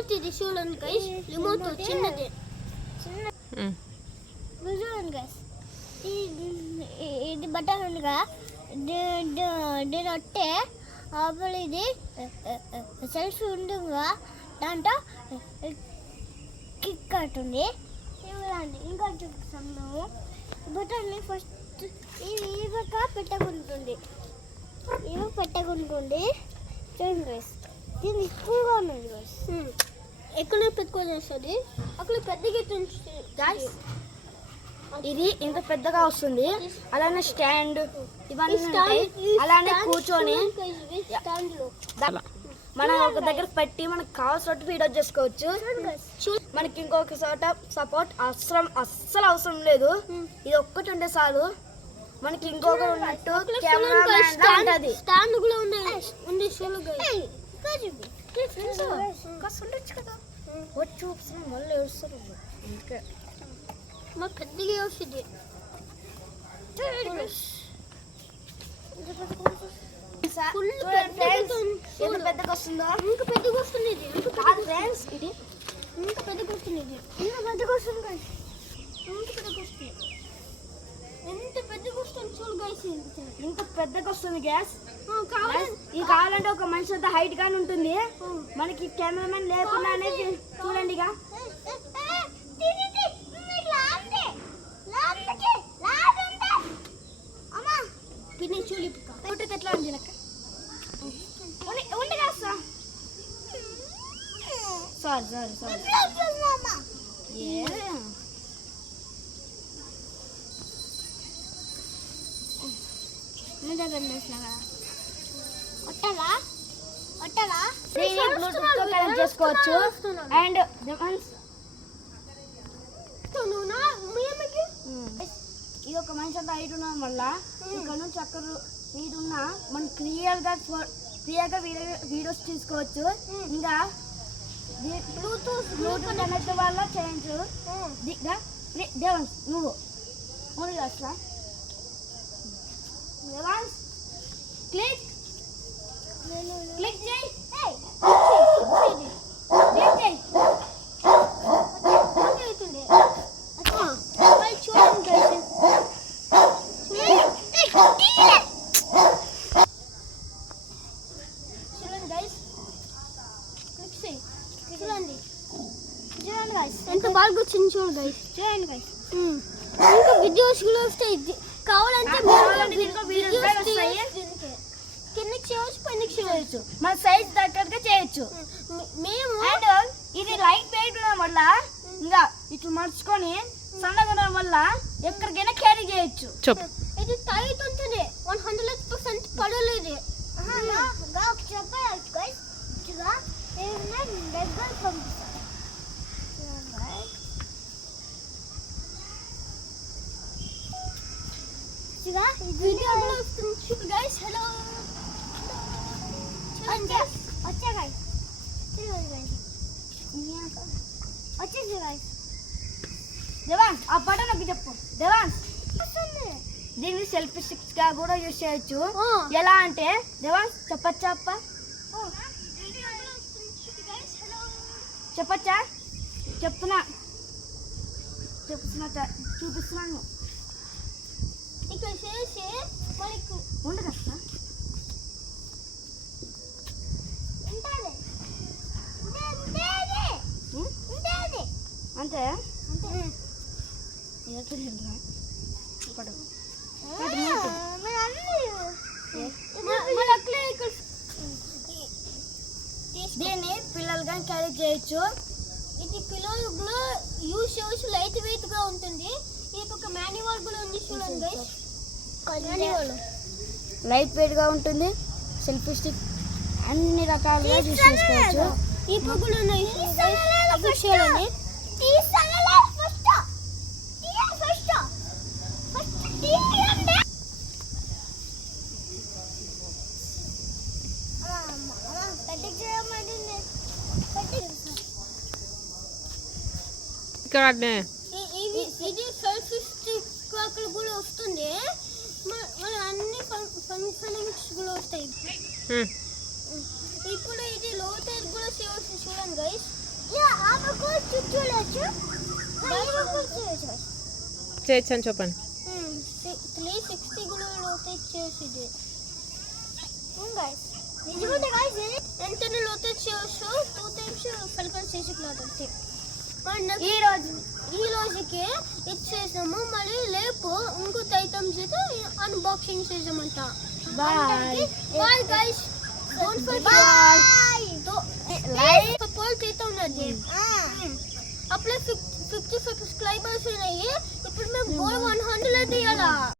Remote ఇది చూడండి guys, remote చిన్నది. చూడండి గైస్, ఇది బటన్ ఉందిగా, దీని ఒట్టే అప్పుడు ఇది సెల్ఫీ ఉంటుందిగా, దాంట్లో కిక్ అవుతుంది. ఇంకా చూపిస్తాము. బటన్ని ఫస్ట్ ఈ పక్క పెట్టకుంటుంది, ఇవి పెట్టకుంటుంది. చూడండి గైస్, దీన్ని ఎక్కువగా ఉన్నది గైస్, ఎక్కడ పెట్టుకొని వస్తుంది, అక్కడ పెద్దగా గైస్. ఇది ఇంత పెద్దగా వస్తుంది, అలానే స్టాండ్ ఇవన్నీ అలానే కూర్చొని మనం ఒక దగ్గర పెట్టి మనకు కావాల్సినట్టు వీడియో చేసుకోవచ్చు. మనకి ఇంకొక చోట సపోర్ట్ అస్సలు అవసరం లేదు, ఇది ఒక్కటి ఉంటే చాలు. మనకి ఇంకొక ఉన్నట్టు స్టాండ్ కూడా ఉంది కదా, వచ్చి చూపిస్తున్నాం మళ్ళీ ఏడుస్తారు. అందుకే మా పెద్దగా వస్తుంది. పెద్దగా వస్తుందో ఇంకా పెద్దగా వస్తుంది, ఇది ఇంకా పెద్దగా వస్తుంది, ఇంకా పెద్దగా వస్తుంది, ఇంకా పెద్దగా వస్తుంది గైస్, ఇంకా పెద్దగా వస్తుంది, ఎంత పెద్దగా వస్తుంది చూడు గైస్, ఇంత పెద్దగా వస్తుంది గ్యాస్. ఇది కావాలంటే ఒక మనిషి అంత హైట్ గానే ఉంటుంది. మనకి కెమెరామెన్ లేకుండానే చూడండి. ఇక ఎట్లా ఉంది సారీ చేసుకోవచ్చు. అండ్ ఇది ఒక మనిషి అంతా హైట్ ఉండడం వల్ల ఇక్కడ నుంచి అక్కడ నీట్ ఉన్నా మనం క్లియర్గా వీడియోస్ తీసుకోవచ్చు. ఇంకా బ్లూటూత్ కనెక్ట్ వల్ల చేయొచ్చు. దేవన్స్ నువ్వు ఓన్లీ అసలు దేవాన్స్ క్లిక్ చేయి, ఎంత బాగా వచ్చింది చూడు గైస్, చూడండి గైస్. ఇంకా వీడియోస్ కూడా వస్తాయి, కావాలంటే కిందకి చేయవచ్చు, పైనకి చేయవచ్చు, మన సైజ్ తగ్గట్టుగా చేయొచ్చు. మేము ఇది లైట్ వెయిట్ ఉండడం వల్ల ఇంకా ఇట్లా మర్చుకొని సన్నగా ఉండడం వల్ల ఎక్కడికైనా క్యారీ చేయొచ్చు. ఇది టైట్ ఉంటుంది, 100% పడలేదు. వీడియో వస్తుంది గైస్. హలో వచ్చా గైస్, వచ్చేసి గైస్. దేవాన్స్ ఆ బటన్ నొక్కి చెప్పు. దేవాన్స్ దీన్ని సెల్ఫీ స్టిక్స్ గా కూడా యూజ్ చేయొచ్చు. ఎలా అంటే దేవాన్స్ చెప్పచ్చా? చెప్పచ్చా? చూపిస్తున్నాను. ఇక్కడ చేసి మనకు ఉండదు అంతే దీన్ని పిల్లలు కానీ క్యారీ చేయొచ్చు. ఇది పిల్లలు కూడా యూజ్ చేయవచ్చు, లైట్ వెయిట్ గా ఉంటుంది. ఇది ఒక మాన్యువల్ కూడా ఉంది చూడండి గైస్, లైట్ వెయిట్ గా ఉంటుంది. సెల్ఫీ స్టిక్ అన్ని రకాలుగా యూజ్ చేసుకోవచ్చు. ఈ పొగులు ఉన్నాయి చూడండి. ఇది సెల్ఫీ స్టిక్ అక్కడ కూడా వస్తుంది. మన అన్ని ఫంక్షన్స్ కూడా వస్తాయి. ఇప్పుడు ఇది లో టైర్ కూడా చేయవచ్చు చూడండి గైస్. చేయొచ్చు అని చెప్పండి. 360 కూడా రొటేట్ చేసిది. వెంటనే రొటేట్ చేయొచ్చు. 2 టైమ్స్ కలిపి చేసినట్టు. ఈ రోజుకి ఇచ్చేసాము. మళ్ళీ రేపు ఇంకొక ఐటమ్ చేసి అన్బాక్సింగ్ చేసామంట. Bye guys. Don't forget support చేస్తా ఉన్నది. అప్పుడే 50 సబ్స్క్రైబర్స్ ఉన్నాయి. ఇప్పుడు మేము గోల్ 100 తీయాలా.